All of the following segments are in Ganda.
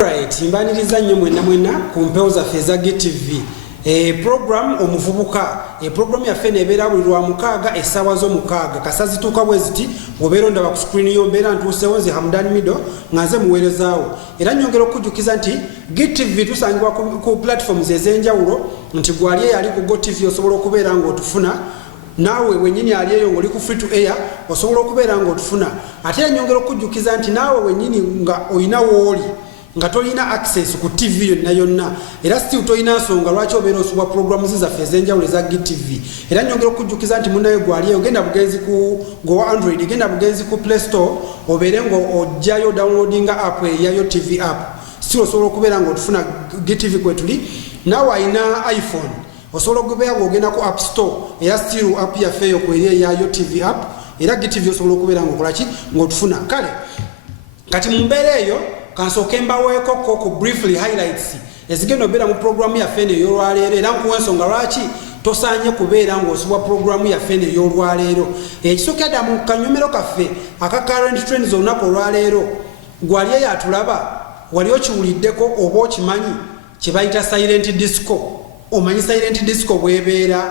Right, mbaniriza nnyo mwena ku mpewo zaffe za GTV. Program omuvubuka program yaffe nebeera buli lwa mukaaga essaawa z'omukaaga kasa zituuka bwe ziti obeera ondaba ku screen yo mbeera ntuusewo nze Hamdan Mido nga nze muweerezaawo era nnyongera okujjukiza nti GTV tusangibwa ku platforms ez'enjawulo nti gwali eyali ku GoTV osobola okubeera ng'otufuna naawe wennyini ali eyo ng'oli ku free to air osobola okubeera ng'otufuna ate era nnyongera okujjukiza nti naawe wennyini nga olina wooli nga tolina access ku TV yonna yonna era still tolina nsonga lwaki obeera osubwa programu zaffe ez'enjawulo eza GTV era nnyongera okujjukiza nti munnaye gwali ogenda bugenzi ku gowa Android genda bugenzi ku Play Store obeere ng'ojjayo downloadinga app eyayo TV app still osobola okubeera ng'otufuna GTV kwe tuli naawe alina iPhone osobola okubeera ng'ogenda ku App Store era still app yaffe eyo kweri eyayo TV app era GTV osobola okubeera ng'okolaki ng'otufuna kale kati mu mbeera eyo kansooke mbaweeko ku briefly highlights ezigenda obeera mu programu yaffe eno ey'olwaleero era nkuwa ensonga lwaki tosaanye kubeera ng'osubwa programu yaffe eno ey'olwaleero ekisooka dda mu kanyomero kaffe aka current trends olunaku olwaleero gwali eyo atulaba wali okiwuliddeko oba okimanyi kye bayita silent disco omanyi silent disco bw'ebeera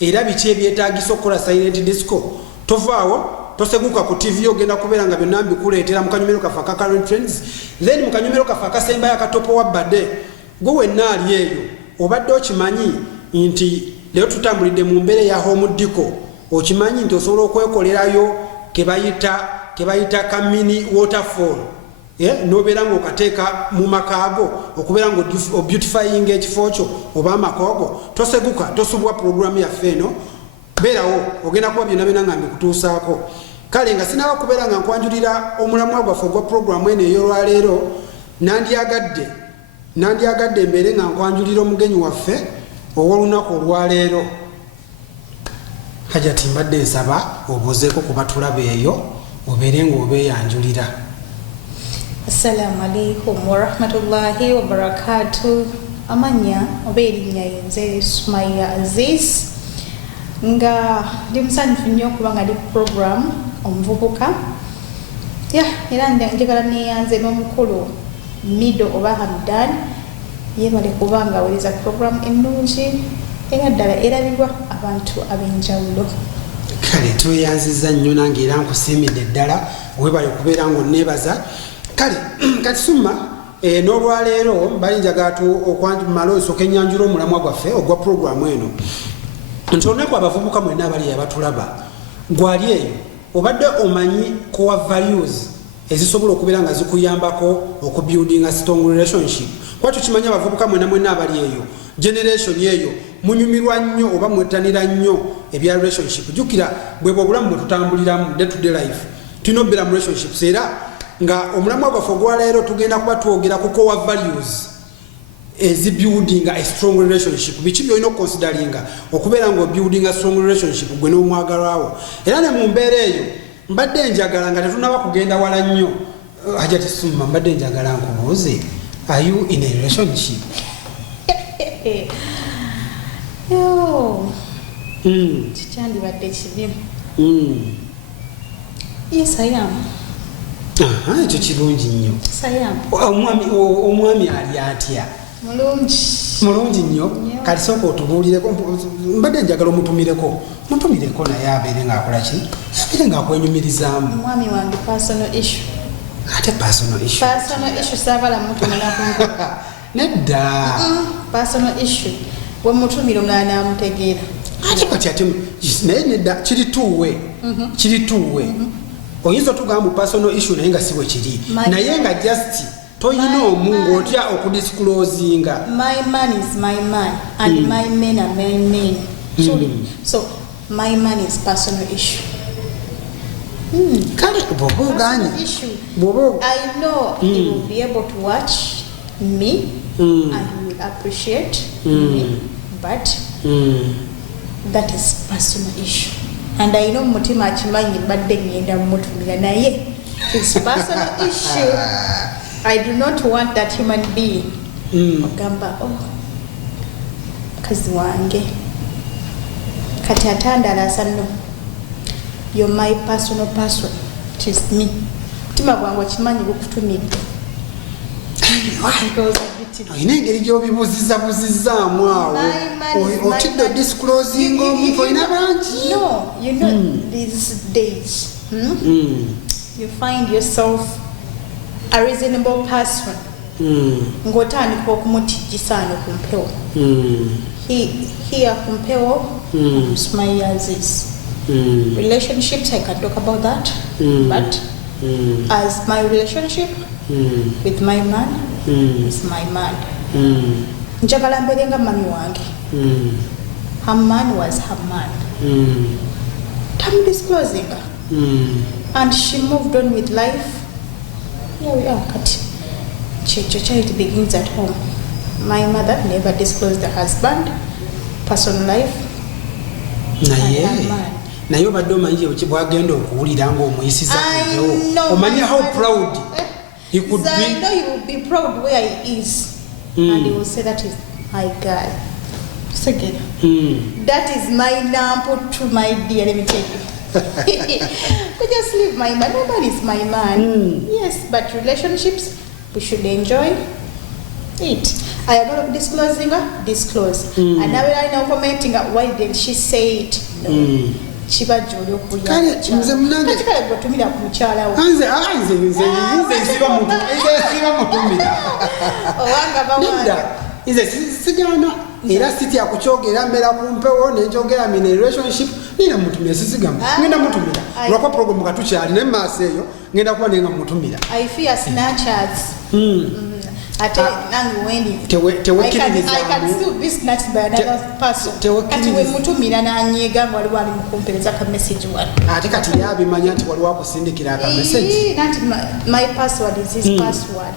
era biki ebyetaagisa okukola silent disco tovaawo toseguka ku TV ogenda kubeera nga byonna mbikuleetera mu kanyomero kaffe aka current trends then mu kanyomero kaffe akasembayo akatopo wa badde gwe wenna ali eyo obadde okimanyi nti leero tutambulidde mu mbeera ya home deco okimanyi nti osobola okwekolerayo kebayita kamini waterfall nobeera ng'okateeka mu makaago okubeera ng'obeautifying ekifo kyo oba amakoogo toseguka tosubwa programu yaffe eno beerawo ogenda kuba byonna byonna nga mbikutuusaako kale nga sinaba kubeera nga nkwanjulira omulamwa gwaffe ogwa programu eno ey'olwaleero nandyagadde embeere nga nkwanjulira omugenyi waffe ow'olunaku olwaleero hajati mbadde nsaba obuuzeeko kuba tulaba eyo obeere ng'obeeyanjulira. Assalamu alaikum warahmatullahi wabarakatuh. Amanya oba erinnya yenze Sumaya Aziz nga ndi musanyufu nnyo okuba nga ndi ku program omuvubuka era njagala neyanze n'omukulu Mido oba Hamdan yebale kuba nga awuliriza program ennungi era ddala erabibwa abantu ab'enjawulo. Kale tweyanziza nnyo nange era nkusiimidde ddala webale okubeera ng'onneebaza kale kati summa n'olwaleero mbali njagala okwanjumala osooka ennyanjula omulamwa gwaffe ogwa programu eno nti olunaku abavubuka mwenna abali abatulaba gwali eyo obadde omanyi core values ezisobola okubeera nga zikuyambako okubuildinga strong relationship kwatyo kimanyi abavubuka mwenna abali eyo generation eyo munyumirwa nnyo oba mwettanira nnyo ebya relationship jjukira bwebwe obulamu bwe tutambuliramu day to day life tulina obeera mu relationships era nga omulamwa gwaffe ogwaleero tugenda kuba twogera ku core values building a strong relationship biki byolina okuconsideringa okubeera ng'obuilding a strong relationship gwe n'omwagalwawo era ne mu mbeera eyo mbadde njagala nga tetunaba kugenda wala nnyo hajati summa mbadde njagala nkubuuze are you in a relationship? Kikyandibadde kibi. Yes, I am. Ekyo kirungi nnyo. Omwami ali atya? Mulungi nnyo kati sooka otubuulireko mbadde njagala omutumireko naye abeere ng'akola ki abeere ng'akwenyumirizaamu omwami wange personal issue ate personal issue saabala mutumira kunkola nedda personal issue we mutumiro ng'anaamutegeera ate naye nedda kirituuwe oyinza otugamba personal issue naye nga si bwe kiri naye nga just toyina omungu otya okudisclosinga my man is my man and my men are my men so my man is personal issue kale bwoba oganye I know he will be able to watch me and he will appreciate me but that is personal issue and I know mutima akimanyi badde ngenda mutumira naye his personal issue I do not want that human being ogamba kazi wange kati atandalasa no you're my personal person it is me mutima gwange okimanyi gukutumidde Because of it. Olina engeri gy'obibuzizabuzizaamu awo otidde disclosing omuntu olina bangi. No, you know these days you find yourself a reasonable person ng'otandika okumutijjisa ano ku mpewo. Here ku mpewo Smiles. Relationships, I can talk about that, but as my relationship with my man is my man. Njagala mbeere nga mami wange. Her man was her man. Tamu disclosing her. And she moved on with life. Here we are, kati. Charity begins at home. My mother never disclosed the husband, personal life, and her man. Naye obadde omanyi bwagenda okuwulira ng'omuyisiza kubewo omanyi how proud he could be. I know he will be proud where he is and he will say that is my guy. Second, that is my number to my dear, let me tell you. Could just leave my man. My man is my man. Yes, but relationships, we should enjoy it. I am not disclosing her, disclose. And now I know commenting why didn't she say it? No. Kibajja olyokulya nze munange kati kale gwetumira ku mukyala wo nze siba mutumira owanga bawange nze sigana era sitya kukyogera mbeera ku mpewo nenjogera mina relationship nina mutumira sisigamba ngenda mutumira lwakwa program katukyali naye maaso eyo ngenda kuba nenga mutumira I fear snatchers. Ate nange wendi I can still be snatched by another person. Kati we mutumira n'anyiga nga waliwo ali mukumpereza ka message wano. Ate kati yabimanya nti waliwo akusindikira aka message. Nanti my password is his password.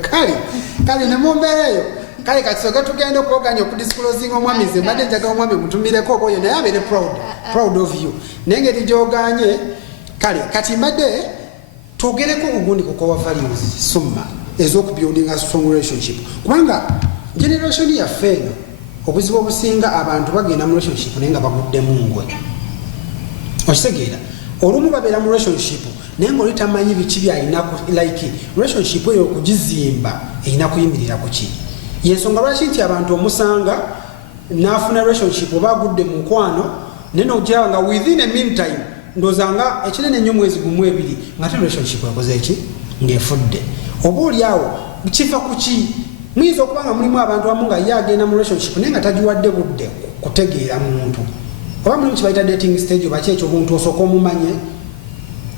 Kale ne mumbeera eyo kale kati soke tugenda okwoganya okudisclosing omwami nze mbadde njagala omwami mutumireko oyo naye abeere proud of you naye ngeri gyoganye kale kati mbadde twogereko ogundi kukowa values summa ez'okubuilding a strong relationship kubanga generation yaffe eno obuzibu obusinga abantu bagenda mu relationship naye nga baguddemu ngwe okitegeera olumu babeera mu relationship naye nga oli tamanyi biki byalina like relationship eyo okugizimba erina kuyimirira ku ki yensonga lwaki nti abantu omusanga n'afuna relationship oba agudde mu nkwano naye n'ogira nga within a meantime ndozanga ekinene ennyo mwezi gumu ebiri nga te relationship yakoze eki ng'efudde oba oli awo kiva ku ki muyinza okuba nga mulimu abantu abamu nga ye agenda mu relationship naye nga tagiwadde budde kutegeera muntu oba mulimu kibayita dating stage oba kyekyo omuntu osooka omumanye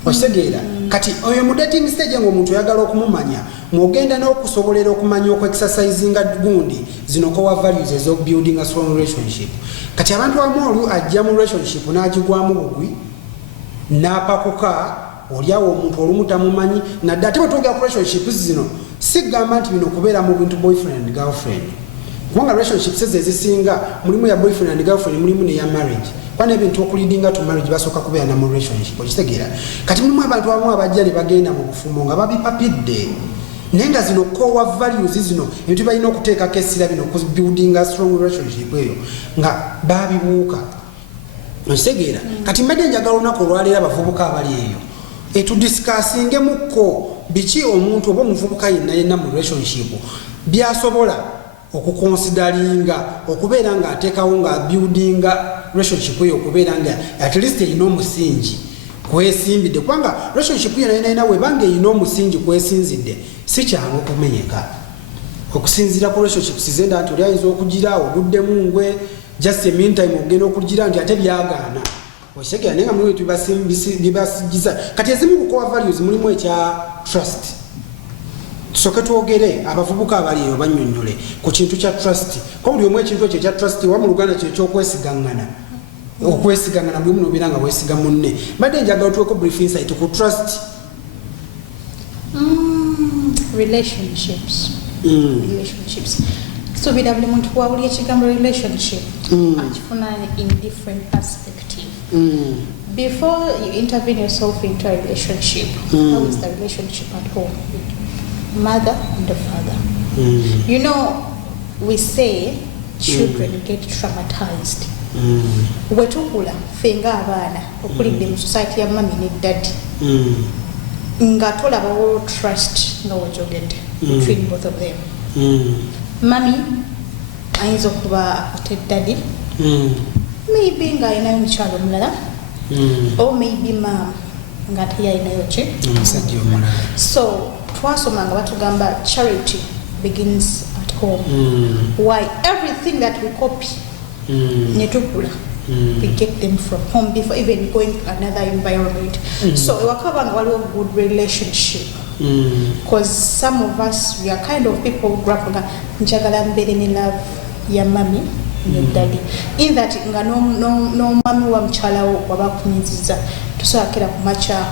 okitegeera kati oyo mu dating stage ng'omuntu oyagala okumumanya mwogenda n'okusobolera okumanya okwekisasayizinga gundi zino kowa values ez'okubuilding a strong relationship kati abantu abamu olu ajja mu relationship n'agigwamu bugwi n'apakuka oliawo omuntu olumu tamumanyi nadde ate bwetwogera ku relationships zino sigamba nti bino kubeera mu bintu boyfriend and girlfriend kubanga relationships ezo ezisinga mulimu ya boyfriend and girlfriend mulimu neya marriage kwa n'ebintu okulidinga to marriage basooka kubeera na mu relationship okitegeera kati mulimu abantu abamu abajja ne bagenda mu bufumo nga babipapidde naye nga zino core values zino ebintu balina okuteekako essira bino okubuilding a strong relationship eyo nga babibuuka okitegeera kati mbadde njagala olunaku olwaleero abavubuka abali eyo etudisikasingemukko biki omuntu oba omuvubuka yenna mu relationship byasobola okukonsidalinga okubeera nga ateekawo nga abuildinga relationship eyo okubeera nga at least erina omusingi kwesimbidde kubanga relationship yenayina webanga erina omusingi kwesinzidde si kyangu okumenyeka okusinzira ku relationship sizenda nti oli ayinza okugira oguddemu ngwe just a meantime ogenda okugira nti ate byagaana okitegeera naye nga mulimu bibasigiza kati ezimu kukowa values mulimu ekya trust tusooke twogere abavubuka abali eyo bannyonnyole ku kintu kya trust ko buli omu ekintu ekyo ekya trust wa mu luganda kyo ekyokwesigaŋŋana okwesigaŋŋana mulimu nobeera nga weesiga munne mbadde njagala tuweko brief insight ku trust relationships suubira buli muntu wawulya ekigambo relationship akifuna in different perspective. Before you intervene yourself into a relationship, how is the relationship at home with mother and the father? You know, we say children get traumatized. Wetukula fenga abaana okulidde mu society ya mami ne daddy nga tolabawo trust nga wojogedde between both of them. Mami ayinza okuba akutte daddy, maybe nga ayinayo omukyalo omulala, or maybe mom nga teyayinayo ki omusajja omulala. So twasoma nga batugamba charity begins at home. Why everything that we copy netugula we get them from home before even going to another environment. So ewakaba nga waliwo good relationship, because some of us we are kind of people who grew up nga njagala mbeere ne love ya mami ne daddy, in that nga no mami wa mkyalawo wabakunyiziza tosobola kumacha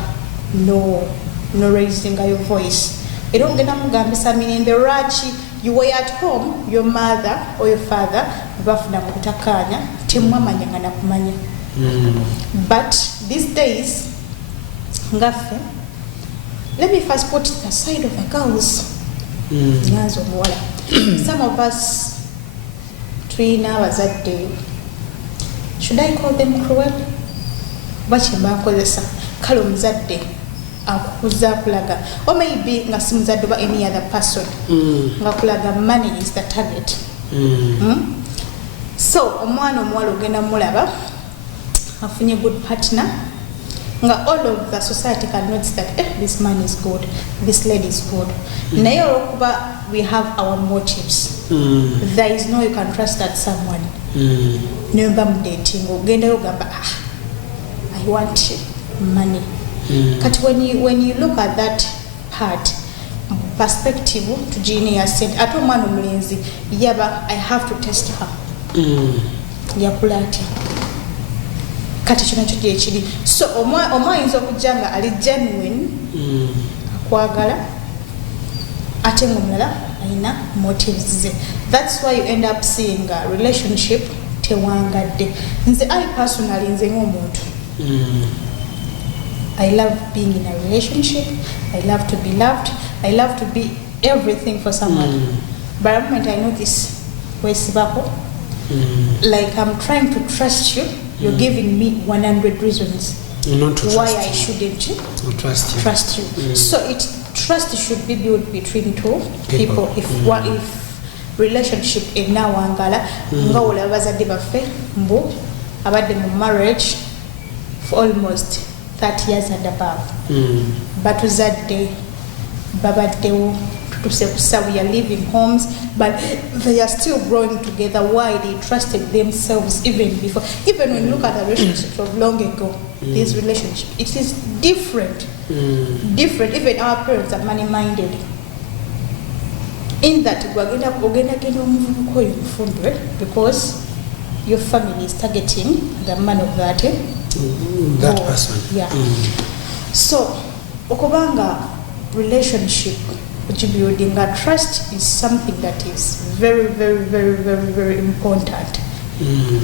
no raising your voice. Era ogenda mugambisa mirembe lwaki you were at home, your mother or your father bafuna kutakanya temwamanya nga nakumanya. But these days ngaffe, let me first put the side of the girls. Nyanzo muwala. Some of us tuyina abazadde, should I call them cruel? Baki mbakozesa kale omuzadde akukuza kulaga, or maybe nga si muzadde oba any other person nga kulaga money is the target. So omwana omuwala ogenda mulaba afunye good partner nga all of the society can notice that this man is good, this lady is good. Naye olwokuba we have our motives, there is no you can trust that someone nemba mudating ogendayo ogamba I want money. But when you look at that part perspective to Genie said ate omwana omulenzi yaba I have to test her yakula atya kati kino kyo gyekiri. So omwayinza okujja nga ali genuine akwagala ate ng'omulala alina motives ze. That's why you end up seeing a relationship tewangadde. Nze I personally nze ng'omuntu I love being in a relationship, I love to be loved, I love to be everything for someone. But at the moment I notice like I'm trying to trust you, you're giving me 100 reasons not to why trust I you. shouldn't Trust you. So trust should be built between two people. If relationship enawangala nga wala bazadde baffe mbu abadde mu marriage for almost 30 years and above. Batuzadde babaddewo tutuse kusa, we are living homes, but they are still growing together. Why? They trusted themselves even before. Even when you look at the relationships of long ago, this relationship, it is different. Different. Even our parents are money-minded. In that, because your family is targeting the man of that person. Yeah. So, okubanga relationship building a trust is something that is very, very, very, very, very important.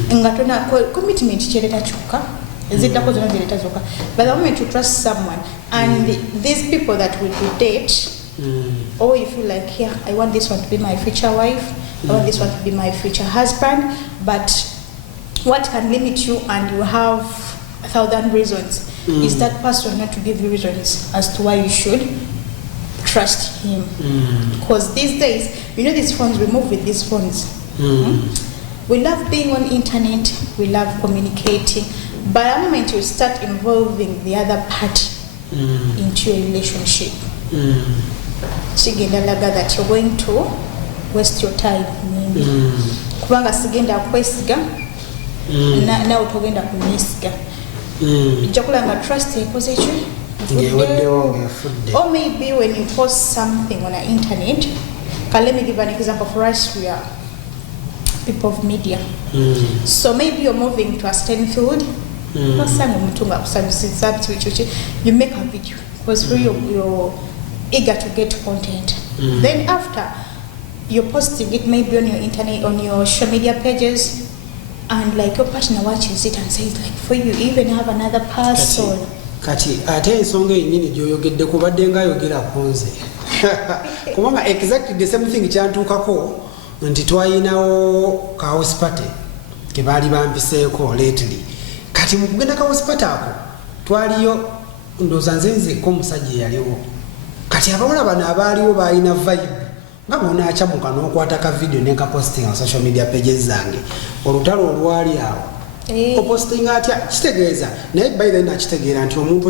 Ngatona commitment kyereta kyokka ezidako zonna zireta zokka. But the moment you trust someone and these people that we date, or you feel like, yeah, I want this one to be my future wife, I want this one to be my future husband, but what can limit you and you have 1,000 reasons is that person not to give you reasons as to why you should trust him. Because these days, you know, these phones, we move with these phones. We love being on internet, we love communicating, but the moment you start involving the other party into your relationship, sigenda laga that you're going to waste your time. Kubanga sigenda kwesiga na utogenda kunyesiga. Jakulanga trust ekoze ekyo. Or maybe when you post something on the internet, let me give an example. For us, we are people of media. So maybe you're moving to a certain field, you make a video because you're eager to get content. Then after you're posting it maybe on your internet, on your social media pages, and like your partner watches it and says like, for you even have another person. Kati ate ensonga yennyini gy'oyogedde kubadde ng'ayogera ku nze kubanga exactly the same thing kyantuukako nti twayinawo ka house party ke baali bampiseeko lately. Kati mu kugenda ka house party ako twaliyo ndowooza nzenzeko omusajja yaliwo kati abawala bano abaaliwo balina vibe nga bona akyamuka n'okwata ka video ne kapostinga social media pages zange olutalo olwali awo opostinga atya kitegeeza naye by then akitegeera nti omuntu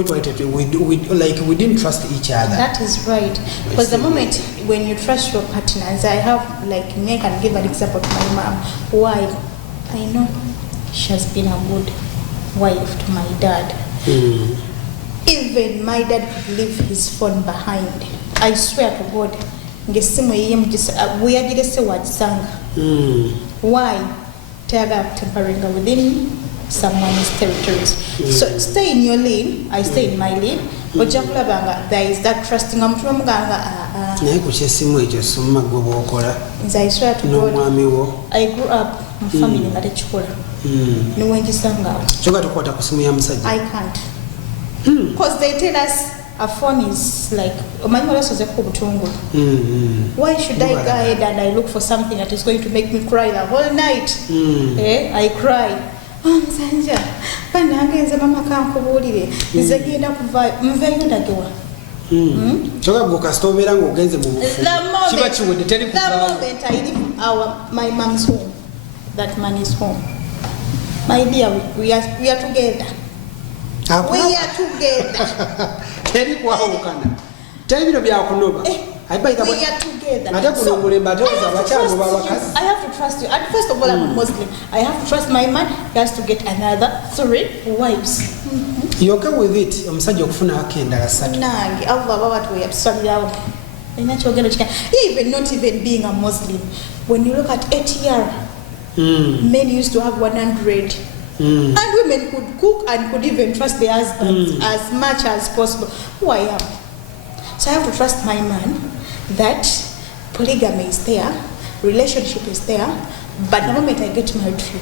we didn't trust each other. That is right, because the moment when you trust your partners, I have like I can give an example to my mom. Why? I know she has been a good wife to my dad. Even my dad could leave his phone behind. I swear to God. Why? Tampering within someone's territories. So stay in your lane, I stay in my lane. But there is that trusting. I swear to God, I grew up in a family that I can't. Because they tell us a phone is like why should I go ahead and I look for something that is going to make me cry the whole night? I cry. The moment I leave my mom's home, that man is home. My dear, we are together. We are together. We are together. So, I have to trust you. And first of all, I'm a Muslim. I have to trust my man. He has to get another 3 wives. You okay with it? Even not even being a Muslim. When you look at ATR, men used to have 100. And women could cook and could even trust their husbands as much as possible. Who I am. So I have to trust my man that polygamy is there, relationship is there, but the moment I get married to you,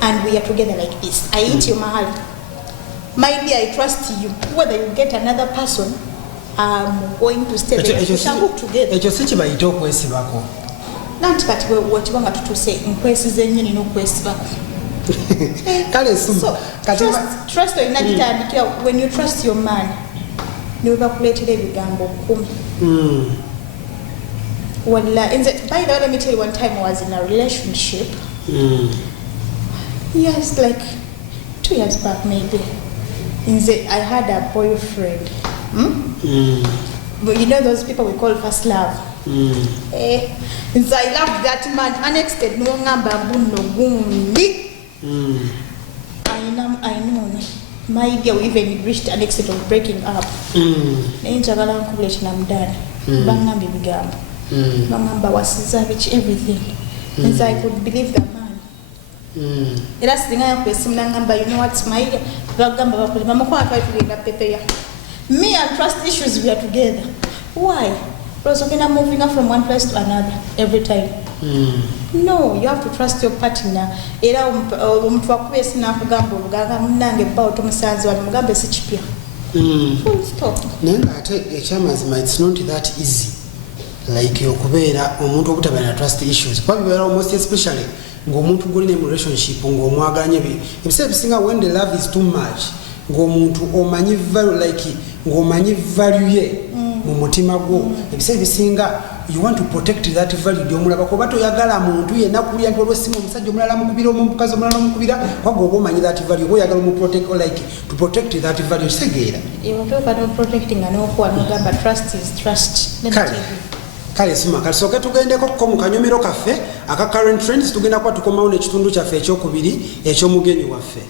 and we are together like this, I eat your mahal. My dear, I trust you. Whether you get another person, I'm going to stay there. We shall work together. Not that what you want to say, so trust when you trust your man, you calculated every gamble. By the way, let me tell you, one time I was in a relationship. Yes, like 2 years back maybe. I had a boyfriend. But you know those people we call first love. I loved that man. Unexpected, no number, I know. My dear, we even reached an extent of breaking up. I'm done. Everything. And so I could believe the man. That's the thing. You know what's my me and trust issues, we are together. Why? Because we're moving up from one place to another every time. No, you have to trust your partner. Full stop. It's not that easy. Like you trust issues. Almost especially when relationship when the love is too much. You want to protect that value. You that value. To protect that value. You talk about protecting and but trust is trust. Kale sima kasoka tugendeko ko mu kanyomero kaffe aka current trends tugenda kwa tukomawo n'ekitundu kyaffe ekyokubiri ekyomugenyi waffe.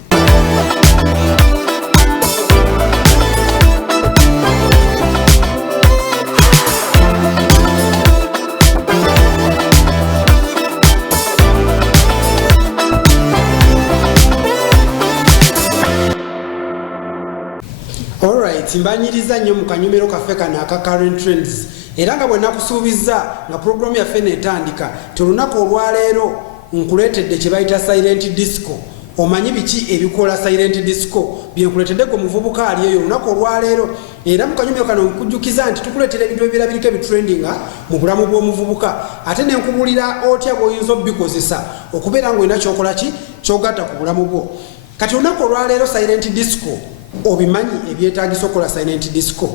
Alright, mbanyiriza nnyo mu kanyomero kaffe kana aka current trends. Era nga bwe nakusuubiza nga programu yaffe netandika tulunaku olwaleero nkuleetedde kye bayita silent disco. Omanyi biki ebikola silent disco byenkuleeteddeko muvubuka ali eyo olunaku olwaleero. Era mu kanyomero kano nkujjukiza nti tukuleetera ebintu ebirabirika ebitrendinga mu bulamu bw'omuvubuka ate ne nkubulira otya bw'oyinza obikozesa okubeera ng'olina kyokola ki kyogatta ku bulamu bwo. Kati olunaku olwaleero silent disco obimanyi ebyetaagisa okola silent disco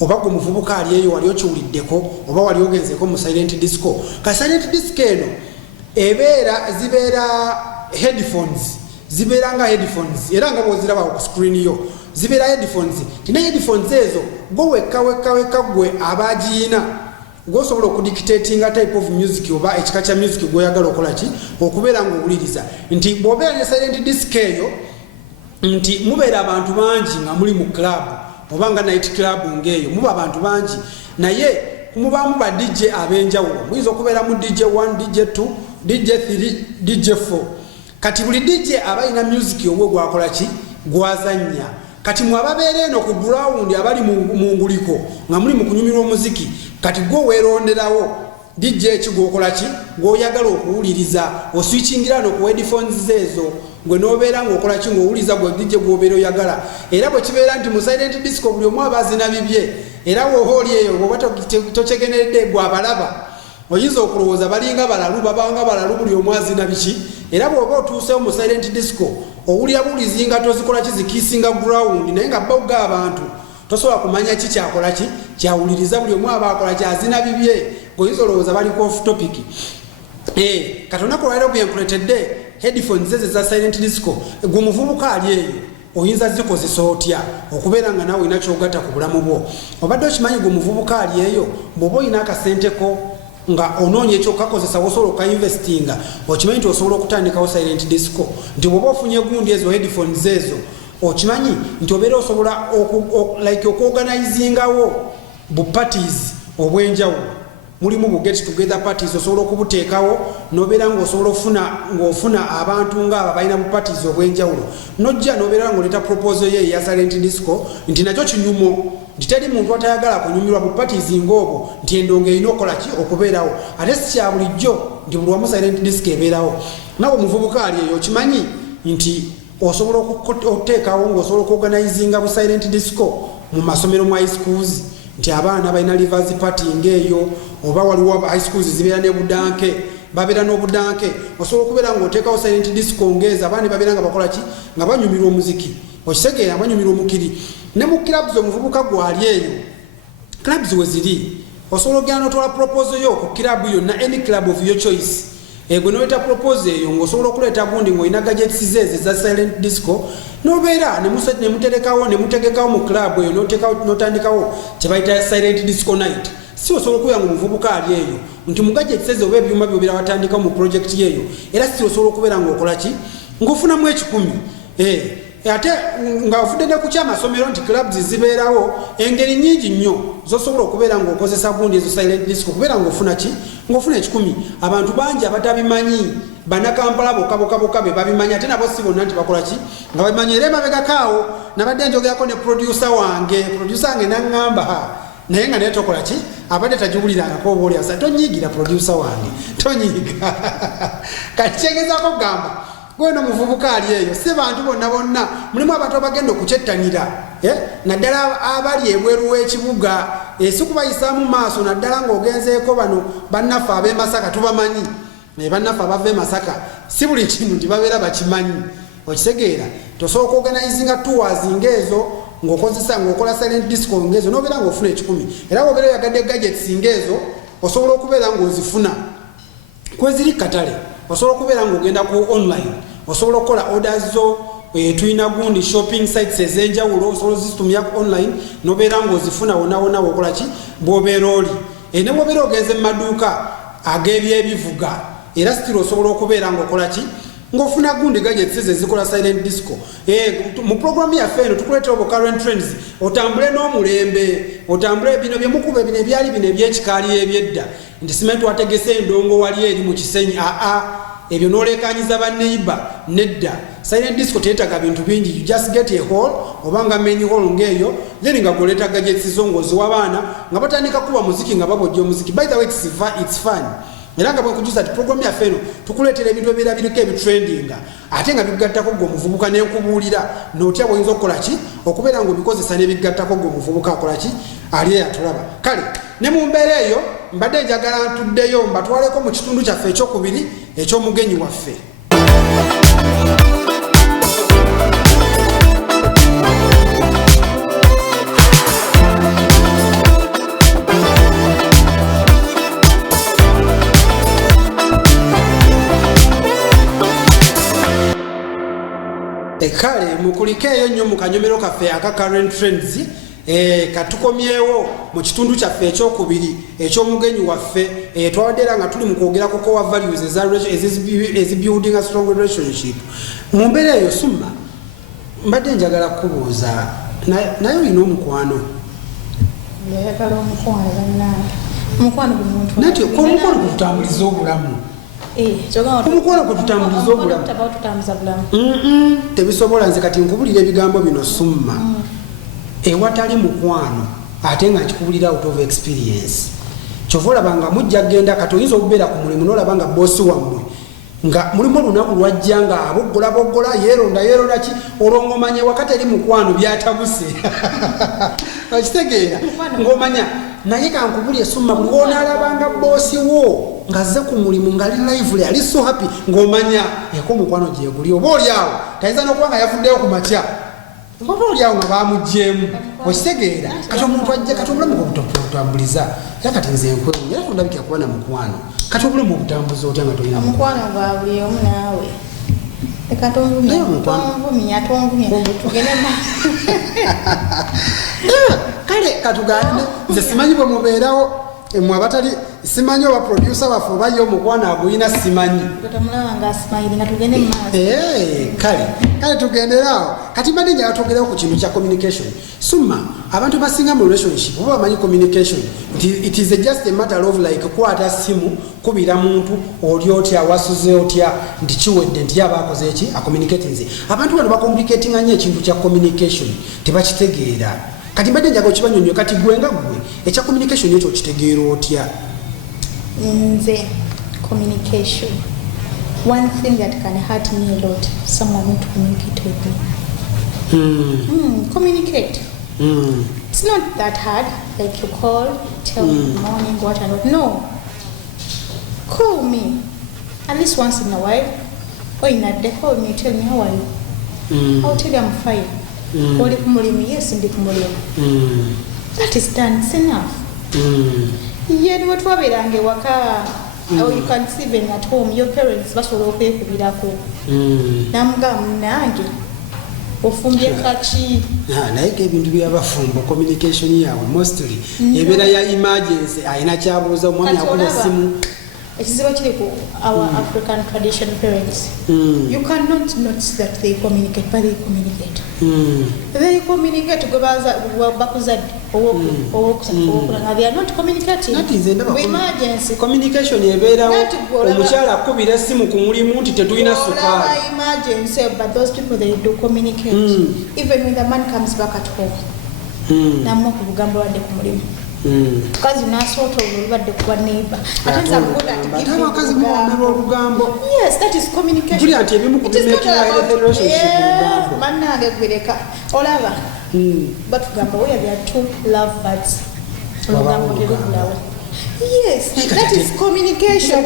oba gwe muvubuka ali eyo wali okiwuliddeko oba wali ogenzeko mu silent disco ka silent disco eno zibeera headphones zibeera nga headphones era nga bwoziraba ku screen yo zibeera headphones tina headphones ezo gwe wekka gwe abagiina gosobola okudictatinga type of music oba ekika kya music gweoyagala okola ki okubeera ng'owuliriza nti bw'obeera ne silent disc eyo nti mubeera abantu bangi nga muli mu club oba nga night club ng'eyo muba abantu bangi naye mubaamu ba DJ ab'enjawulo muyinza okubeera mu DJ 1 DJ 2 DJ 3 DJ 4 kati buli DJ aba alina music ogwe gwakola ki gwazannya kati mwababeera eno ku ground abali mu nguliko nga muli mu kunyumirwa omuziki kati gwe weeronderawo DJ ekigwokola ki gw'oyagala okuwuliriza oswitchingira no ku headphones ezo gwe n'obeera ng'okola ki ng'owuliriza gwe DJ gw'obeera oyagala era bwe kibeera nti mu silent disco buli omu aba azina bibye era wooba oli eyo bw'oba tokyegeneredde gwe abalaba oyinza okulowooza balinga balalu babanga balalu buli omu azina biki era bw'oba otuusewo mu silent disco owulira buwulizi nga tozikola ki zikiisinga ground naye nga bawuga abantu tosobola kumanya ki kyakola ki kyawuliriza buli omu aba akola kyazina bibye oyinza olowooza baliko off topic katonda kolwaliro byenkuletedde headphones ezo za silent disco gwe muvubuka ali eyo oyinza zikozesa otya okubeera nga nawe olina kyogatta ku bulamu bwo obadde okimanyi gwe muvubuka ali eyo bw'oba olina akasenteko nga onoonya ekyokakozesa osobola okainvestinga okimanyi nti osobola okutandikawo silent disco nti bw'oba ofunye gundi ezo headphones ezo okimanyi nti obeera osobola like okuorganizingawo bu parties obw'enjawulo mulimu bu get together parties osobola okubuteekawo n'obeera ng'ofuna abantu ng'abo balina bu parties obw'enjawulo nojja n'obeera ng'oleeta proposal ye eya silent disco nti nakyo kinyumo nti teri muntu atayagala kunyumirwa bu parties ng'obwo nti endongo erina okukola ki okubeerawo ate si kya bulijjo nti buli wamu silent disco ebeerawo nawe omuvubuka ali eyo okimanyi nti osobola okuteekawo ng'osobola okuorganizinga bu silent disco mu masomero mu high schools nti abaana balina livers party ng'eyo oba waliwo high schools zibeera ne budanke babeera n'obudanke osobola okubeera ng'oteekawo silent disco ng'ezo abaana babeera nga bakola ki nga banyumirwa omuziki okitegeera banyumirwa omukiri ne mu clubs omuvubuka gwali eyo clubs we ziri osobola okugenda n'otwala proposal yo ku club yonna any club of your choice gwe noleeta proposal eyo ng'osobola okuleeta gundi ng'olina gadgets zeeze za silent disco n'obeera nemuterekawo nemutegekawo mu club eyo n'otandikawo kye bayita silent disco night si osobola okubeera nga omuvubuka ali eyo nti mu gadgets ezo oba ebyuma byobeera watandikawo mu project yeeyo era si osobola okubeera ng'okola ki ng'ofunamu 10 ate nga ofudde ne ku kyamasomero nti clubs zibeerawo engeri nyingi nnyo zosobola okubeera ng'okozesa gundi ezo silent disco okubeera ng'ofuna ki ng'ofuna 10 abantu bangi abatabimanyi bannakampala bokka be babimanyi ate nabo si bonna nti bakola ki nga babimanyi era emabegakaawo nabadde njogerako ne producer wange n'aŋŋamba naye nga naye tokola ki abadde tagiwulirangako oba oliasa tonyiigira producer wange tonyiiga kati kyegezaako kugamba gweno muvubuka ali eyo si bantu bonna mulimu abantu abagenda okukyettanira naddala abali ebweru w'ekibuga si kubayisaamu maaso naddala ng'ogenzeeko bano bannaffe ab'e Masaka tubamanyi bannaffe abava e Masaka si buli kintu nti babeera bakimanyi okitegeera tosobola okuorganizinga tours ng'ezo ng'okola silent disco ng'ezo n'obeera ng'ofuna 10 era bw'obeera oyagadde gadgets ng'ezo osobola okubeera ng'ozifuna kweziri katale osobola okubeera ng'ogenda ku online osobola okukola orders zo tulina gundi shopping sites ez'enjawulo osobola ozitumya online n'obeera ng'ozifuna wona wokola ki bw'obeera oli ne bw'obeera ogenze mu maduuka ag'ebyebivuga era sitiro osobola okubeera ng'okola ki ng'ofuna gundi gadgets ezikola silent disco mu programu yaffe eno tukuleetera obo current trends otambule n'omulembe otambule bino byemukuba bino ebyali bino ebyekikaali ebyedda nti simanyi twategese endongo wali eri mu kisenyi ebyo n'oleekanyiza banneiba nedda silent disco teetaga bintu bingi you just get a hall obanga main hall ng'eyo then nga goleeta gadgets zo ng'oziwa abaana nga batandika kuba muziki nga babojja omuziki by the way it's fun era nga bwekujuza ti programu yaffe eno tukuleetera ebintu ebibeera biriko ebitrendinga ate nga bigattako gwe omuvubuka n'enkubuulira n'otya bw'oyinza okukola ki okubeera ng'obikozesa n'ebigattako gwe omuvubuka akola ki ali eyatulaba kale ne mu mbeera eyo mbadde njagala ntuddeyo mbatwaleko mu kitundu kyaffe ekyokubiri eky'omugenyi waffe kulikeeyo nnyo mu kanyomero kaffe aka current trends katukomyewo mu kitundu kyaffe ekyokubiri ekyomugenyi waffe twawadde era nga tuli mu kwogerako core values ezibuilding a strong relationship. Mu mbeera eyo Summa mbadde njagala kubuuza naye olina omukwano? Njagala omukwano omukwano buli muntu nati omukwano kututambuliza obulamu omukwano kututambuliza obulamu tebisobola. Nze kati nkubulira ebigambo bino Summa ewatali mukwano ate nga nkikubulira out of experience. Kyova olaba nga mujja genda kati oyinza okubeera ku mulimu n'olaba nga boosi wammwe nga mulimu olunaku lwajja nga aboggola yeeronda ki olwongomanya wakati eri mukwano byatabuse okitegeera ng'omanya naye kankubulye Summa buli woonaalabanga boosi wo ng'azze ku mulimu ng'ali lively ali so happy ng'omanya eko omukwano gyeguli oba oliawo tayinza n'okuba nga yavuddeyo ku makya oba oliawo nga bamugjeemu okitegeera kati omuntu ajja kati obulamu bwebutambuliza era kati nze nkwenyi era tondabikira kuba na mukwano kati obulamu obutambuza otya nga tolina omukwano gwa buli omu naawe leka tonvumya tugende kale katugande nze simanyi bwe mubeerawo mwe abatali simanyi oba producer waffe oba ye omukwano agulina simanyi kale tugenderaawo kati mbadde njala twogerewo ku kintu kya communication. Summa abantu basinga mu relationship oba bamanyi communication it is just a matter of like kukwata simu kubira muntu oli otya wasuze otya nti kiwedde nti yabaakoze eki acommunicatinze. Abantu bano bacomplicatinga nnyo ekintu kya communication tebakitegeera. Kati mbadde njagala okibanyonyo kati gwe nga gwe ekya communication ekyo okitegeera otya? Nze communication, one thing that can hurt me a lot, someone who to communicate with me. Communicate. It's not that hard, like you call, tell me good morning, what and what. No. Call me at least once in a while, or in a day, call me, tell me how are you. I'll tell you I'm fine. Yes, that is done, it's enough. Yet what waka or you can see when at home your parents basobola okwekubirako namuga munange ofumbye kaki naye ebintu byabafumbo communication yaabwe mostly ebeera ya emergency ayina kyabuuza omwami akola essimu. Ekizibu kiri ku our African traditional parents. You cannot notice that they communicate, but they communicate. They communicate bakuzadde they are not communicating. Emergency communication ebeerawo omukyala akubira essimu ku mulimu nti tetulina sukaali. Emergency, but those people they do communicate. Even when the man comes back at home. Namwe ku bugambo wadde ku mulimu. Kazi nasooto olubadde kuba neighbor. Yes, that is communication. It is not about relationship. Mannange gwireka olaba batugamba we are two love birds. Yes, that is communication.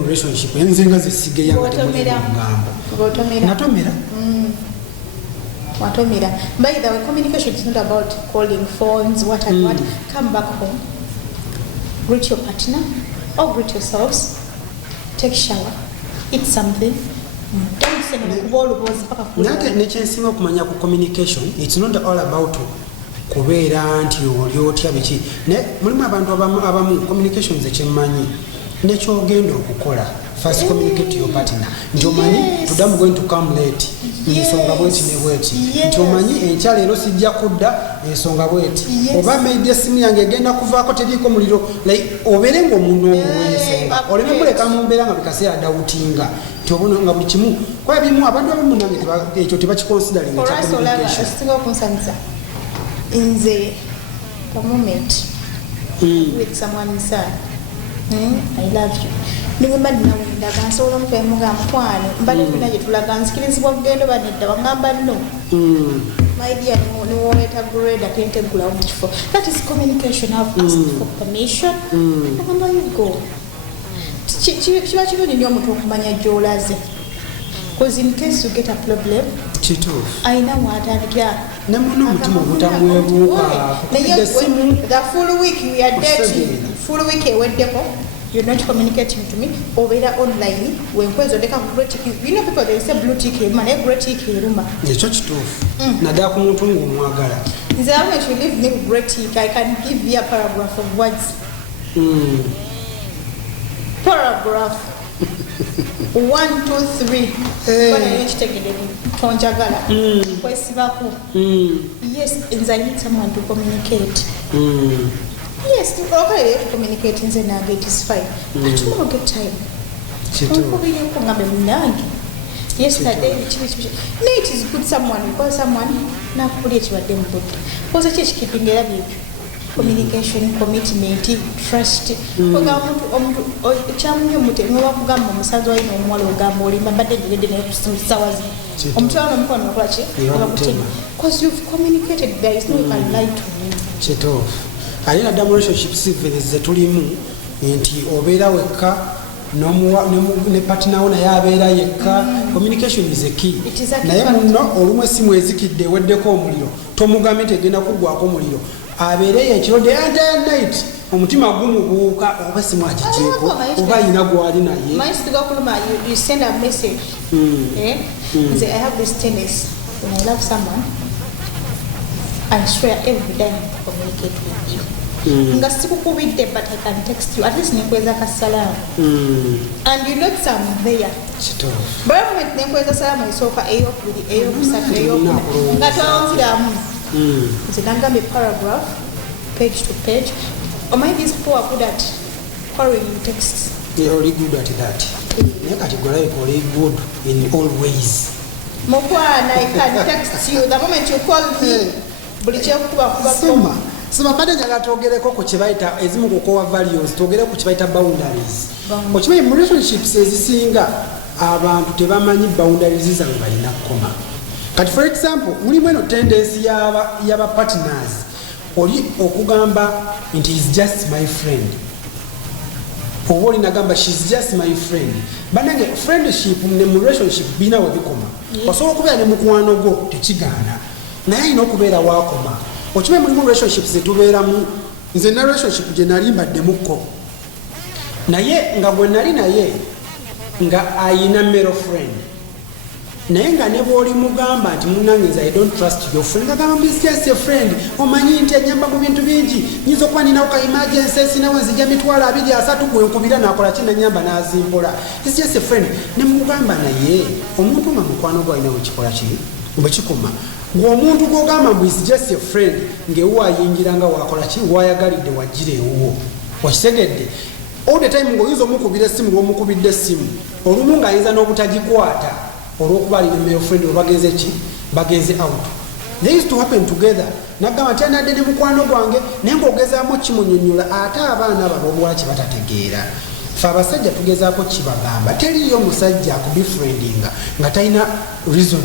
Relationship enzenga zisige yangatomera. By the way, communication is not about calling phones, what and what. Come back home, greet your partner, or greet yourselves, take shower, eat something. Don't say no. Communication, it's not all about kubeera nti oli otya biki. Mulimu abantu abamu communication zekyemmanyi nekyogenda okukola. First communicate to your partner. Njomanyi today I'm going to come late. Nsonga bweti ne bweti. Njomanyi enkyala ero sijja kudda ensonga bweti. Oba maybe esimu yange egenda kuvaako teriko muliro. Like obere ngo omuntu omuwenyesenga. Oleme muleka mu mbeera nga bikaseera doubtinga. Tobona nga buli kimu. Kwa bimu abantu abamu nange ekyo tebakiconsidering ekya communication. Singa okunsanisa. Nze a moment with someone inside. I love you. Nimba ninawendaga nsobola omukwemu mukwano mbadde tulina gye tulaga nzikirizibwa bugendo banedda bagamba no my dear niwoleeta grade atentegulawo mu kifo. That is communication. I've asked for permission. Agamba you go. Kiba kirungi nnyo omuntu okumanya gy'olaze, because in case you get a problem ayina waatandikira nemuno omutima obutamwebuuka naye the full week we are dating, full week eweddeko you're not communicating to me, obeera online, wenkweza odeka ku great tick. You know people they say blue tick eruma, naye great tick eruma. Ekyo kituufu. Naddala ku muntu ng'omwagala. Nze how much you leave me with great tick, I can give you a paragraph of words. Paragraph 1, 2, 3. Bana yekitegedde tonjagala. Kwesibako. Yes, nze I need someone to communicate. Yes, okay, to communicate nze nange it is fine. But tomorrow get time. Nkubireko ngambe munange. Yesterday, it is good someone, because someone nakubulya ekibadde mu budde. Koza ki ekikipinga era byebyo. Communication, commitment, trust. Omuntu ekyamunye omute noba kugamba omusaza walina omuwala ogamba olimba mbadde njogedde naye kusawazi. Omutwala omukono okola ki? Because you've communicated, there is no you can lie to me. Kituufu. Ate naddala mu relationships ze tulimu nti obeera wekka ne partner wo naye abeera yekka. Communication is a key. Naye muno olumu essimu ezikidde eweddeko omuliro tomugambe nti egenda kuggwako omuliro abeereyo ekiro the entire night omutima gumubuuka oba essimu agigyeko oba ayina gwali naye. You send a message. Say, I have this tendency when I love someone, I swear every day I communicate with you. Nga sikukubidde but I can text you at least nekweza kasalamu. And you know some there. Bwe moment nekweza salamu isooka eyokubiri eyokusatu eyokuna nga twawuliramu. Nze nagamba paragraph page to page. Omanyi these people are good at quarreling in texts. They are really good at that. Naye kati gwe alabika oli good in all ways. Mukwana, I can text you the moment you call me. Buli kyekuba Sima mbadde njagala twogereko ku kye bayita ezimu ku core values, twogere ku kye bayita boundaries. Okimanyi mu relationships ezisinga abantu tebamanyi boundaries zaabwe balina kkoma. Kati for example, mulimu eno tendency y'aba partners oli okugamba nti is just my friend. Oba oli nagamba she's just my friend. Banange friendship ne mu relationship bina we bikoma. Osobola okubeera ne mukwano gwo tekigaana. Naye alina okubeera waakoma. Okimanyi mulimu relationships zetubeeramu. Nze na relationship gye nali mbaddemukko. Naye nga gwe nali naye nga ayina male friend. Naye nga ne bw'oli mugamba nti munnange nze I don't trust your friend. Agamba is just a friend. Omanyi nti ajjamba mu bintu bingi. Nyinza okuba ninawo ka emergency sinawo nzija mitwalo 2-3 gwe nkubira n'akola ki n'ennyamba n'azimpola. Is just a friend. Ne mugamba naye omuntu nga mukwano gwe alina bwe kikola ki bwe kikoma. Ng'omuntu gw'ogamba mbu is just a friend ng'ewa ayingira nga wakola ki wayagalidde wajjira ewuwo. Okitegedde? All the time ng'oyinza omukubira essimu gw'omukubidde essimu olumu ng'ayinza n'obutagikwata olw'okuba alina male friend we bagenze ki bagenze out. They used to happen together. Nagamba nti anadde ne mukwano gwange naye ng'ogezaamu kimunyonnyola ate abaana abo ab'obuwala kye batategeera. Ffe abasajja tugezaako kibagamba teriyo omusajja akubefriendinga nga talina reason.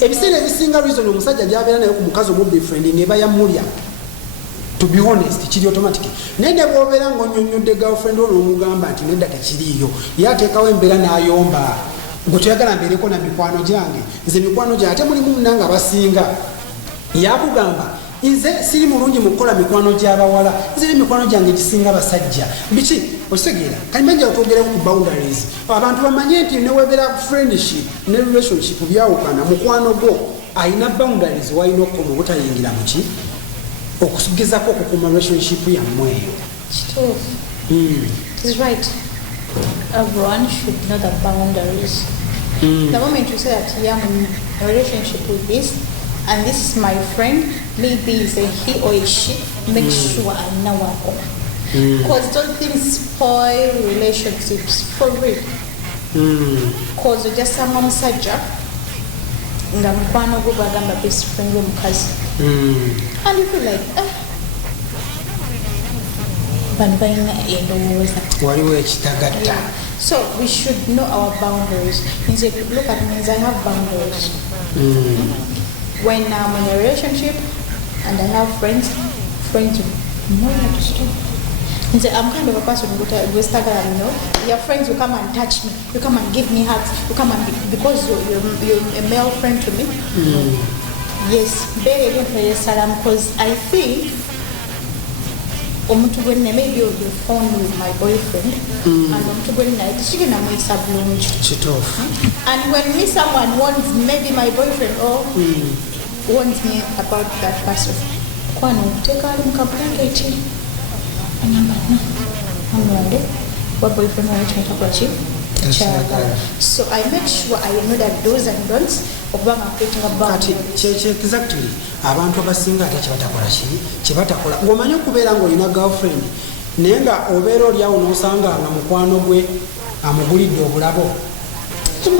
Ebiseera ebisinga reason omusajja gy'abeera naye ku mukazi omubefriending eba yamulya. To be honest, kiri automatic. Naye ne bw'obeera ng'onnyonnyodde girlfriend olwo omugamba nti nedda tekiriiyo ye ateekawo embeera n'ayomba. Gwe toyagala mbeereko na mikwano gyange. Nze mikwano gyange ate mulimu munnanga abasinga. Yakugamba nze siri mulungi mu kukola mikwano gy'abawala. Nze mikwano gyange gisinga basajja. Biki? Osegeera. Kanyimanja otwogereko ku boundaries. Abantu bamanye nti ne webeera friendship ne relationship byawukana mukwano gwo ayina boundaries wayina okukoma obutayingira mu ki? Okugezako okukuuma relationship yammwe eyo. Kituufu. It is right. Everyone should know the boundaries. The moment you say that yeah, I'm in a relationship with this and this is my friend, maybe it's a he or a she, make sure I know what. Because those things spoil relationships for real. Because you just someone sajja nga mukwano gwo bagamba best friend w'omukazi. And you feel like waliwo ekitagatta. So we should know our boundaries. Means if you look at me, I have boundaries. When I'm in a relationship and I have friends know how to stop. Means I'm kind of a person who your friends will come and touch me, you come and give me hugs, you come and because you're a male friend to me. Yes, very salam, because I think omuntu gwe nina maybe you'll be phone with my boyfriend and omuntu gwe nina tekigenda muyisa bulungi kituufu and when me someone wants maybe my boyfriend or wants me about that person kwano take ali mu kablanketi anamba amwale wa boyfriend wange kimutakola ki kyagala so I make sure I know that do's and don'ts okubanga creating a boundary exactly abantu abasinga ate kyebatakola kyebatakola ng'omanyi okubeera ng'olina girlfriend naye nga obeera oli awo n'osanga nga mukwano gwe amugulidde obulabo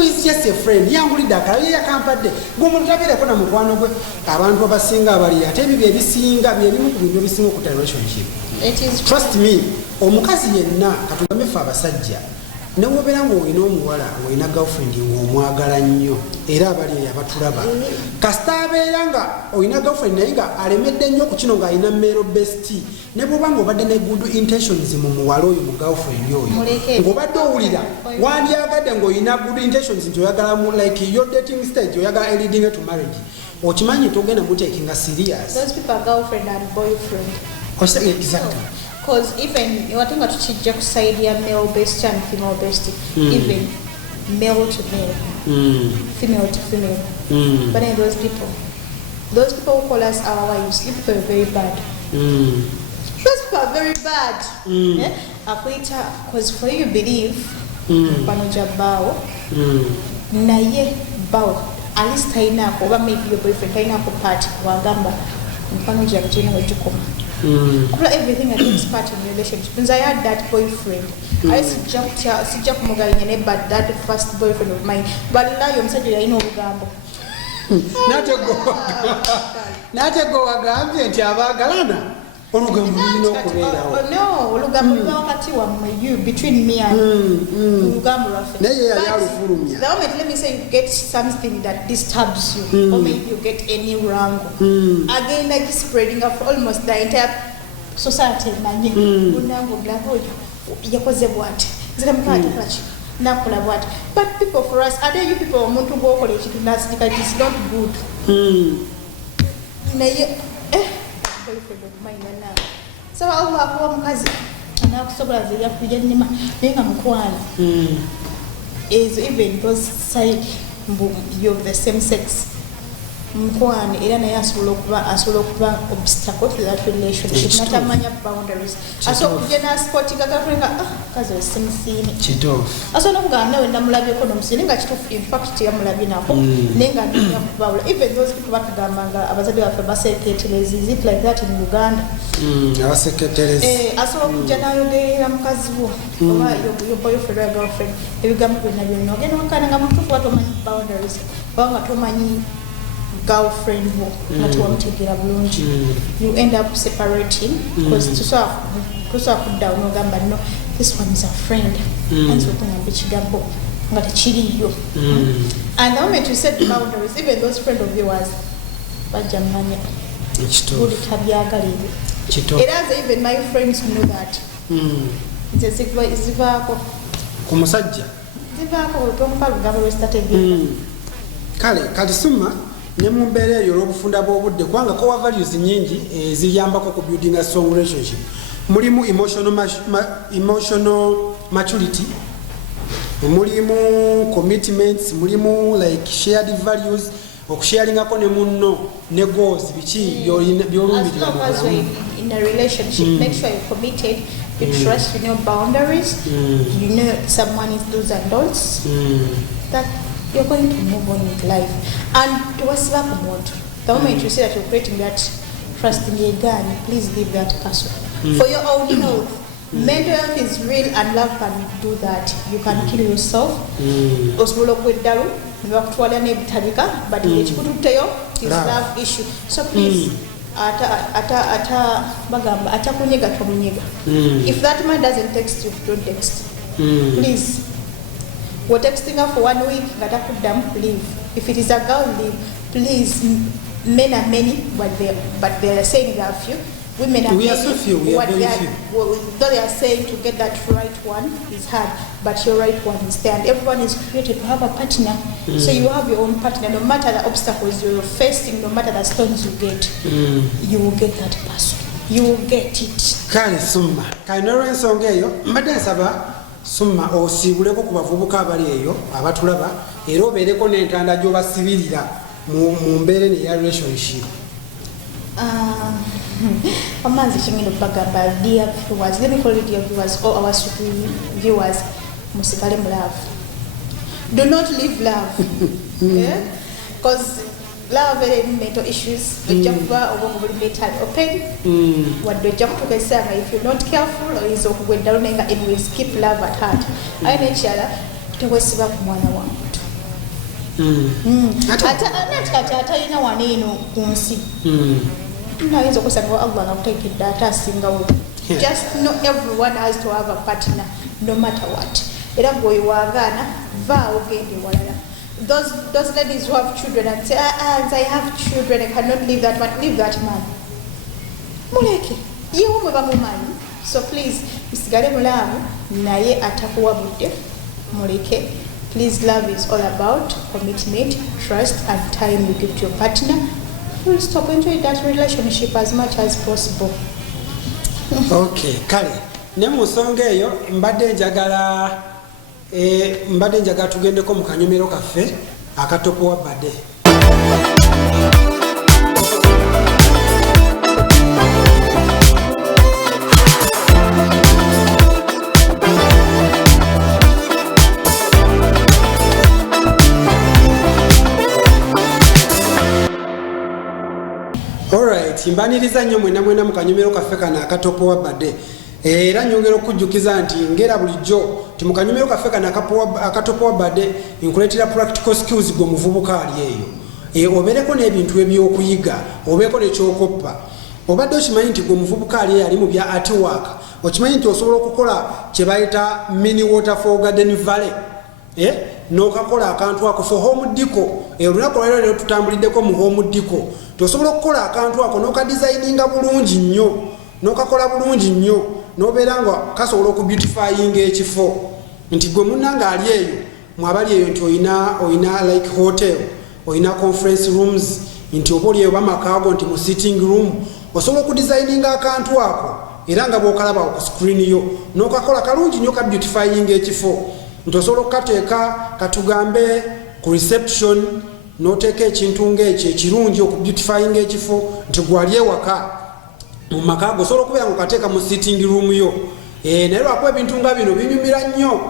is just a friend yangulidde akalaye yakampadde ng'omuntu tabeereko na mukwano gwe abantu abasinga abali ate ebyo byebisinga byebimu ku bintu ebisinga okuta relationship trust me omukazi yenna katugambe ffe abasajja newobeera ng'olina omuwala ng'olina girlfriend ng'omwagala nnyo era abali eyo abatulaba kasita abeera nga olina girlfriend naye nga alemedde nnyo ku kino ng'alina male besti ne bwoba ng'obadde ne good intentions mu muwala oyo mu girlfriend oyo ng'obadde owulira wandyagadde ng'olina good intentions nti oyagala mu like your dating stage oyagala leading to marriage okimanyi togenda muteekinga serious those people are girlfriend and boyfriend exactly because even watenga tukijja ku side ya male best and female best even male to male female to female but then those people who call us our wives these people are very bad those people are very bad akuita because for you believe panoja bao naye bao at least tainako oba maybe your boyfriend tainako part wagamba panoja kutina wetukoma everything I think is part in relationship. Since I had that boyfriend, I sijja kumugalinya ne but that first boyfriend of mine. But now you're saying you know ugambo. Nate go agambye nti abagalana olugambo lulina okubeerawo. No, olugambo luba wakati wa you between me and olugambo lwaffe. Naye yali alufulumya. The moment let me say you get something that disturbs you or maybe you get any wrangle. Again like spreading of almost the entire society manyi. Unango blago yakoze bwati. Zira mkati kwachi. Nakola bwati. But people for us, are there you people omuntu gwokola ekintu nasika it is not good. Naye boyfriend of mine now. So Allah akuwa mukazi anakusobola zira kujja nyima nenga mukwano. Is even those side you of the same sex. Mukwano era naye asobola okuba obstacle to that relationship. Natamanya boundaries. Aso kujja na sporting agafrenga kazi osimsini. Kituufu. Aso nokugamba nawe namulabyeko nomusini nga kituufu in fact teyamulabye nako nenga nnya kubawula even those people batugambanga abazadde baffe baseketerezi is it like that in Uganda abaseketerezi asobola okujja nayogerera mukazi wo oba your boyfriend or girlfriend ebigambo byonna ogenda wakana nga mutuufu watomanyi boundaries oba nga tomanyi girlfriend wo nga tewamutegeera bulungi you end up separating because tusobola kudda n'ogamba no this one is a friend ansi okungamba ekigambo nga tekiriyo and the moment you set boundaries even those friend of yours bajja mmanya buli tabyagala ebyo era as even my friends know that nze zivaako ku musajja zivaako tomupa lugambo lwesitategeera kale summa ne mu mbeera eyo olw'obufunda bw'obudde kubanga kowa values nyingi ziyambako ku building a strong relationship mulimu emotional maturity mulimu commitments mulimu like shared values okusharingako ne munno ne goals biki byolumbirira mu bulamu in a relationship make sure you're committed you trust you know boundaries you know someone is do's and don'ts that you're going to move on with life and tuwasiba ku muntu the moment you see that you're creating that trust in the gun please leave that person for your own health mental health is real and love can do that you can kill yourself osobola okweddalu nebakutwala nebitabika but ekikututteyo is love issue so please bagamba atakunyega tomunyega if that man doesn't text you don't text please we're texting her for 1 week gatakuddamu leave if it is a girl leave please men are many but they are saying there are few women are we many are so few we are very few though they are saying to get that right one is hard but your right one is there and everyone is created to have a partner so you have your own partner no matter the obstacles you're facing no matter the stones you get you will get that person you will get it. Kale summa kale n'olwensonga eyo mbadde nsaba summa osiibuleko ku bavubuka abali eyo abatulaba era obeereko n'entanda gy'obasibirira mu mbeera eya relationship. Amanzi kingendo bagamba dear viewers, let me call it dear viewers or our viewers, musigale mu love. Do not leave love. Because love and mental issues ojja kuba obwongo buli mentally open wadde ojja kutuuka nga if you're not careful oyinza okugweddayo naye nga anyways keep love at heart. Aye n'ekirala teweesiba ku mwana wa muntu ate atalina wano eno ku nsi ayinza okusanga Allah nakuteekedde ate asingawo. Just know everyone has to have a partner no matter what. Era bw'oyo waagaana vaawo gende walala. Those ladies who have children and say, I have children, I cannot leave that man. Leave that man. Muleke. Yewe mwe bamumanyi. So please, musigale mulamu naye atakuwabudde. Muleke. Please, love is all about commitment, trust, and time you give to your partner. You'll stop enjoying that relationship as much as possible. Okay, kale. Ne mu nsonga eyo mbadde njagala tugendeko mu kanyomero kaffe akatopo wa bade. Alright, mbaniriza nnyo mwena mu kanyomero kaffe kana akatopo wa bade. Era nyongera okujjukiza nti ngera bulijjo timukanyumiro kaffe kana akatopowa badde nkuleetera practical skills gwe muvubuka ali eyo. Obeereko n'ebintu ebyokuyiga obeeko nekyokoppa. Obadde okimanyi nti gwe muvubuka ali ali mu bya artwork. Okimanyi nti osobola okukola kye bayita mini waterfall garden valley. N'okakola akantu ako for home decor. Olunaku olwaleero tutambuliddeko mu home decor. Tosobola okukola akantu ako n'okadesigninga bulungi nnyo. N'okakola bulungi nnyo. Nobeera nga kasobola okubeautifyinga ekifo nti gwe munnanga ali eyo mwabali eyo nti oyina like hotel oyina conference rooms nti oba oli eyo bamakaago nti mu sitting room osobola okudesigninga akantu ako era nga bw'okalaba ku screen yo n'okakola kalungi nnyo ka beautifyinga ekifo nti osobola okukateeka katugambe ku reception n'oteeka ekintu ng'ekyo ekirungi okubeautifyinga ekifo nti gwali ewaka mumakago solo kubeera ngo kateeka mu sitting room yo naye lwakuba ebintu nga bino binyumira nnyo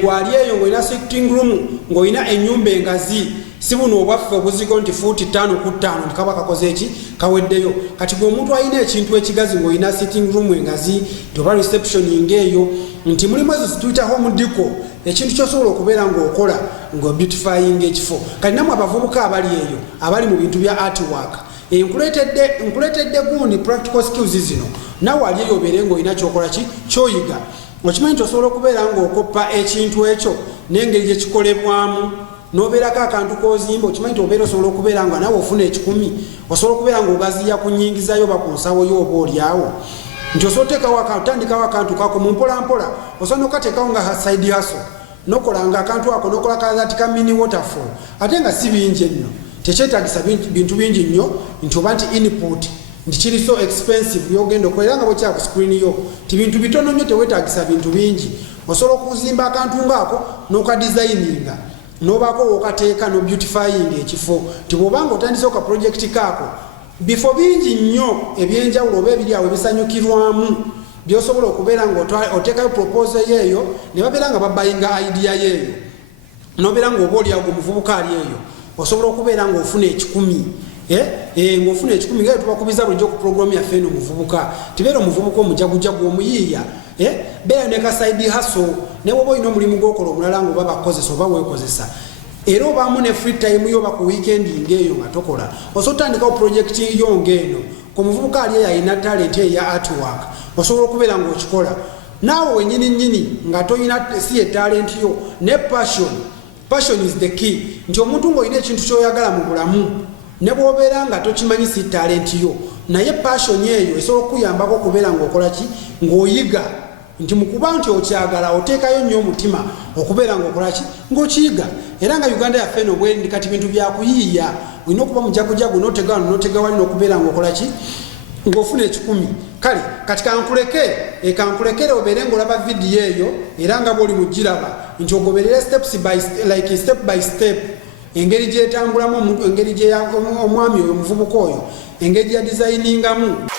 gwali eyo ng'olina sitting room ng'olina ennyumba engazi si buno obwaffe obuzigo nti fuuti 5 ku 5 nti kaba kakoze eki kaweddeyo kati gweomuntu alina ekintu ekigazi ng'olina sitting room engazi toba receptioning eyo nti mulimu ezo zituyita home decor ekintu kyosobola okubeera ng'okola ng'obeautifying ekifo kati namwe abavubuka abali eyo abali mu bintu bya artwork nkuleetedde gundi practical skills zino nawe ali eyo obeere ng'olina kyokola ki kyoyiga okimanyi nti osobola okubeera ng'okoppa ekintu ekyo n'engeri gye kikolebwamu n'obeerako akantu k'ozimba okimanyi nti obeera osobola okubeera nga nawe ofuna 10 osobola okubeera ng'ogaziya ku nnyingizayo oba ku nsawo yo oba olyawo nti osobola otandikawo akantu kako mu mpolampola osobola n'okateekawo nga side hustle n'okolanga akantu ako n'okola kazati ka mini waterfall ate nga si bingi enno tekyetagisa bintu bingi nnyo nti oba nti input nti kiri so expensive byogenda okolera nga bwekya ku screen yo ti bintu bitono nnyo tewetagisa bintu bingi osobola okuzimba akantu ngaako n'okadesigninga n'obaako wookateeka no beautifying ekifo ti bw'obanga otandise oka project kaako bifo bingi nnyo ebyenjawulo oba ebiri awo ebisanyukirwamu byosobola okubeera ng'oteekayo proposal yeeyo ne babeera nga babayinga idea yeeyo n'obeera ng'oba oliawo gwe muvubuka ali eyo osobola okubeera ng'ofuna 10 ng'ofuna 10 nga tubakubiza bulijjo ku programu yaffe eno muvubuka tibeera omuvubuka omujagujagu omuyiiya beera ne ka side hustle ne bw'oba olina omulimu gw'okola omulala ng'oba bakozesa oba weekozesa era obaamu ne free time yo oba ku weekendi ng'eyo nga tokola osobola otandikawo projekiti yo ng'eno ku muvubuka ali eyo alina talent eya artwork osobola okubeera ng'okikola naawe wenyini nnyini nga toyina si ye talent yo ne passion is the key nti omuntu ng'olina ekintu ky'oyagala mu bulamu ne bw'obeera nga tokimanyi si talent yo naye passion eyo esobola okuyambako okubeera ng'okola ki ng'oyiga nti mukuba nti okyagala oteekayo nnyo omutima okubeera ng'okola ki ng'okiyiga era nga Uganda yaffe eno bwendi kati bintu byakuyiiya olina okuba mujagujagu n'otega wali n'okubeera ng'okola ki ng'ofuna 10 kale kati kankulekere obeere ng'olaba vidiyo eyo era nga bw'oli mugiraba nti ogoberere step by step engeri gyetambulamu engeri omwami oyo omuvubuka oyo engeri ya designingamu.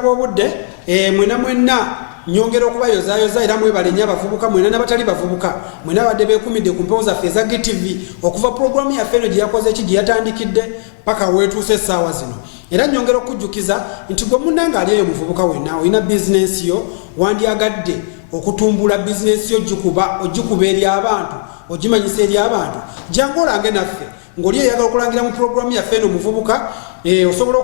b'obudde mwena nyongera okubayozaayoza era mwebale nnyo abavubuka mwena n'abatali bavubuka mwena badde beekumidde ku mpewo zaffe eza GTV okuva pulogulaamu yaffe eno gye yakoze ki gye yatandikidde paka weetuuse essaawa zino era nyongera okujjukiza nti gwe munnanga ali eyo muvubuka wenna olina bizinensi yo wandyagadde okutumbula bizinensi yo ogikuba eri abantu ogimanyisa eri abantu jangu olange naffe ng'oli eyagala okulangira mu pulogulaamu yaffe eno muvubuka osobola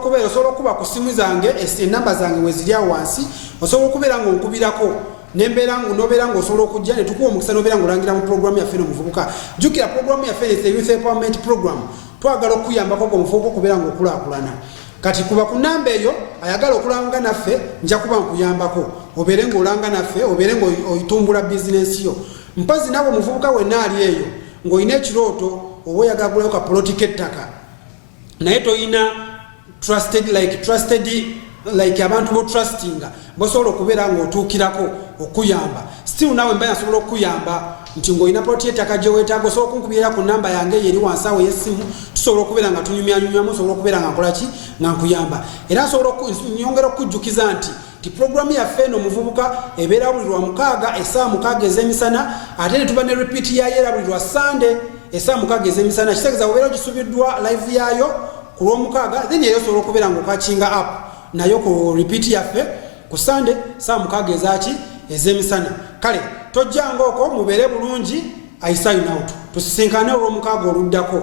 okuba ku simu zange enamba zange weziri awo wansi osobola okubeera ng'onkubirako nobeera ng'osobola okujja ne tukuwa omukisa nobeera ng'olangira mu pulogulaamu yaffe eno muvubuka jjukira pulogulaamu yaffe eno youth empowerment program twagala okuyambako gwe muvubuka okubeera ng'okulaakulana kati kuba ku namba eyo ayagala okulanga naffe nja kuba nkuyambako obeere ng'olanga naffe obeere ng'oitumbula bizinensi yo mpozi nabo omuvubuka wenna ali eyo ng'olina ekirooto oba oyagala gulayo ka polotika ettaka naye toyina trusted like abantu botrustinga bosobola okubeera ng'otuukirako okuyamba still nawe mba nasobola okuyamba nti ng'olina poloti ettaka gye weetaaga osobola okunkubirira ku namba yange yeri wansi awo ey'essimu tusobola okubeera nga tunyumyanyumyamu osobola okubeera nga nkolaki nga nkuyamba era nyongera okujjukiza nti pulogulaamu yaffe eno muvubuka ebeera buli lwa 6 essaawa 6 ez'emisana ate ne tuba ne repeat yayo era buli lwa Sunday essaawa 6 ez'emisana kitegeeza obeera ogisubiddwa live yaayo ku lw'omukaaga then eyo osobola okubeera ng'okakinga app nayo ku repeat yaffe ku Sunday essaawa 6 ezaki ez'emisana kale tojjanga okwo mubeere bulungi I sign out tusisinkane olw'omukaaga oluddako